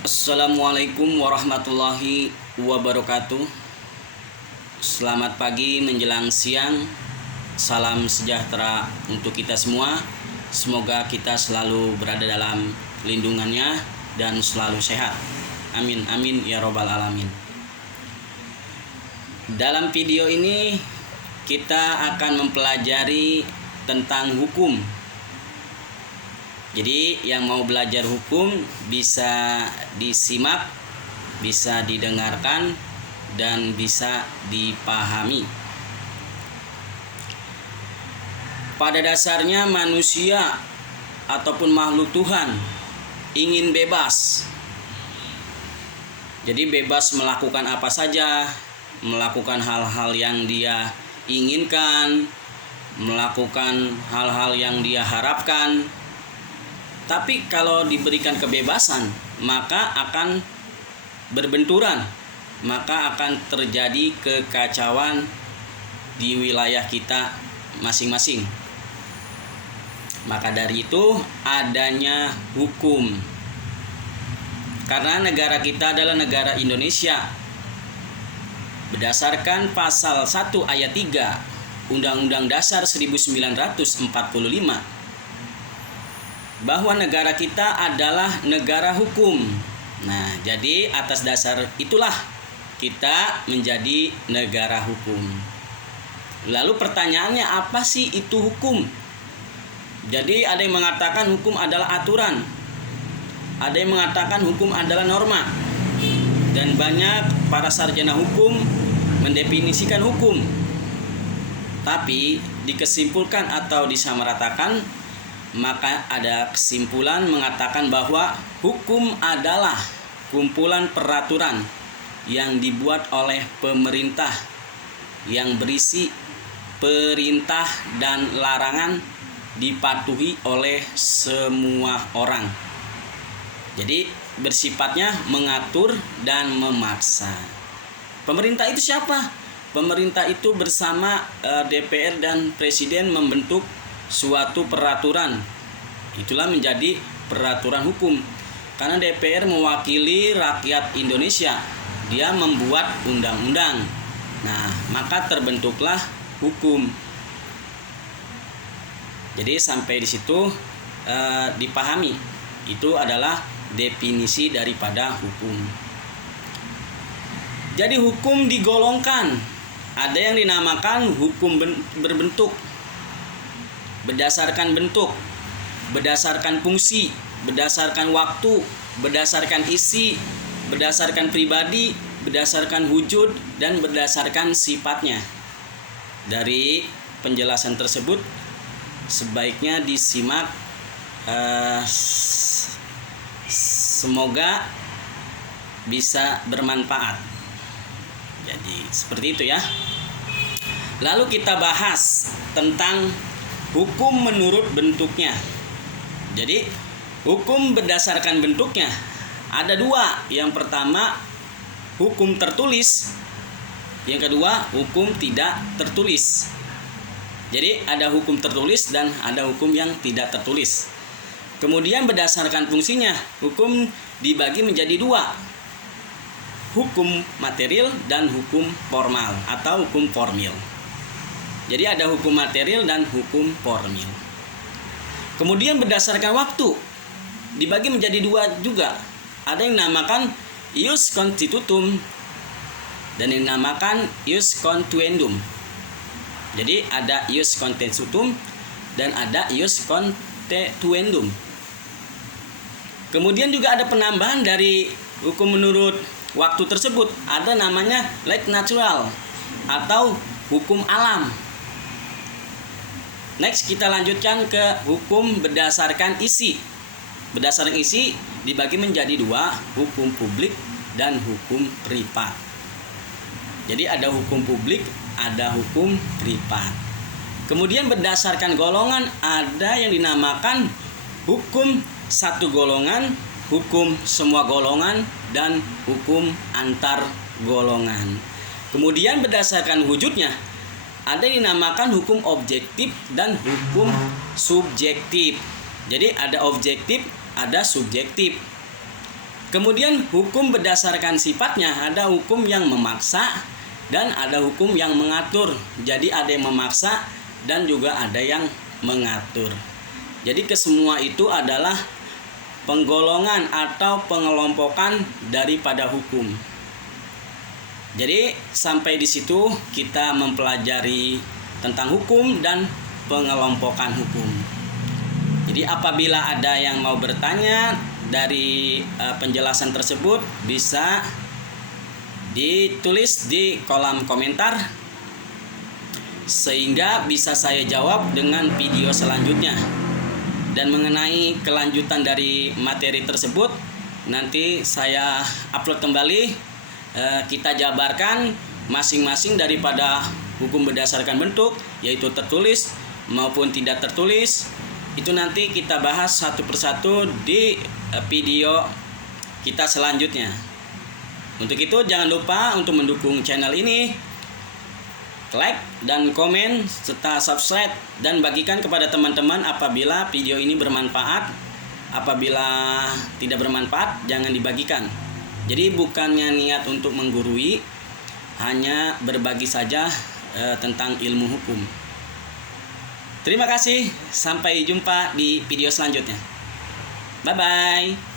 Assalamualaikum warahmatullahi wabarakatuh. Selamat pagi menjelang siang. Salam sejahtera untuk kita semua. Semoga kita selalu berada dalam lindungannya dan selalu sehat. Amin amin ya robbal alamin. Dalam video ini kita akan mempelajari tentang hukum. Jadi yang mau belajar hukum bisa disimak, bisa didengarkan, dan bisa dipahami. Pada dasarnya manusia ataupun makhluk Tuhan ingin bebas. Jadi bebas melakukan apa saja, melakukan hal-hal yang dia inginkan, melakukan hal-hal yang dia harapkan. Tapi kalau diberikan kebebasan, maka akan berbenturan, maka akan terjadi kekacauan di wilayah kita masing-masing. Maka dari itu adanya hukum. Karena negara kita adalah negara Indonesia. Berdasarkan pasal 1 ayat 3 Undang-Undang Dasar 1945, bahwa negara kita adalah negara hukum. Nah, jadi atas dasar itulah kita menjadi negara hukum. Lalu pertanyaannya, apa sih itu hukum? Jadi ada yang mengatakan hukum adalah aturan, ada yang mengatakan hukum adalah norma, dan banyak para sarjana hukum mendefinisikan hukum. Tapi dikesimpulkan atau disamaratakan, maka ada kesimpulan mengatakan bahwa hukum adalah kumpulan peraturan yang dibuat oleh pemerintah yang berisi perintah dan larangan dipatuhi oleh semua orang. Jadi bersifatnya mengatur dan memaksa. Pemerintah itu siapa? Pemerintah itu bersama DPR dan Presiden membentuk suatu peraturan. Itulah menjadi peraturan hukum. Karena DPR mewakili rakyat Indonesia, dia membuat undang-undang. Nah, maka terbentuklah hukum. Jadi sampai di situ dipahami. Itu adalah definisi daripada hukum. Jadi hukum digolongkan. Ada yang dinamakan hukum berbentuk, berdasarkan bentuk, berdasarkan fungsi, berdasarkan waktu, berdasarkan isi, berdasarkan pribadi, berdasarkan wujud, dan berdasarkan sifatnya. Dari penjelasan tersebut sebaiknya disimak, semoga bisa bermanfaat. Jadi seperti itu ya. Lalu kita bahas tentang hukum menurut bentuknya. Jadi hukum berdasarkan bentuknya ada dua. Yang pertama hukum tertulis, yang kedua hukum tidak tertulis. Jadi ada hukum tertulis dan ada hukum yang tidak tertulis. Kemudian berdasarkan fungsinya, hukum dibagi menjadi dua, hukum material dan hukum formal atau hukum formil. Jadi ada hukum material dan hukum formil. Kemudian berdasarkan waktu dibagi menjadi dua juga. Ada yang dinamakan ius constitutum dan yang dinamakan ius contuendum. Jadi ada ius constitutum dan ada ius contuendum. Kemudian juga ada penambahan dari hukum menurut waktu tersebut. Ada namanya leg natural atau hukum alam. Next kita lanjutkan ke hukum berdasarkan isi. Berdasarkan isi dibagi menjadi dua, hukum publik dan hukum privat. Jadi ada hukum publik, ada hukum privat. Kemudian berdasarkan golongan ada yang dinamakan hukum satu golongan, hukum semua golongan, dan hukum antar golongan. Kemudian berdasarkan wujudnya ada yang dinamakan hukum objektif dan hukum subjektif. Jadi ada objektif, ada subjektif. Kemudian hukum berdasarkan sifatnya, ada hukum yang memaksa dan ada hukum yang mengatur. Jadi ada yang memaksa dan juga ada yang mengatur. Jadi kesemua itu adalah penggolongan atau pengelompokan daripada hukum. Jadi sampai di situ kita mempelajari tentang hukum dan pengelompokan hukum. Jadi apabila ada yang mau bertanya dari penjelasan tersebut, bisa ditulis di kolom komentar sehingga bisa saya jawab dengan video selanjutnya. Dan mengenai kelanjutan dari materi tersebut, nanti saya upload kembali. Kita jabarkan masing-masing daripada hukum berdasarkan bentuk, yaitu tertulis maupun tidak tertulis. Itu nanti kita bahas satu persatu di video kita selanjutnya. Untuk itu jangan lupa untuk mendukung channel ini, like dan komen serta subscribe, dan bagikan kepada teman-teman apabila video ini bermanfaat. Apabila tidak bermanfaat, jangan dibagikan. Jadi bukannya niat untuk menggurui, hanya berbagi saja tentang ilmu hukum. Terima kasih, sampai jumpa di video selanjutnya. Bye bye.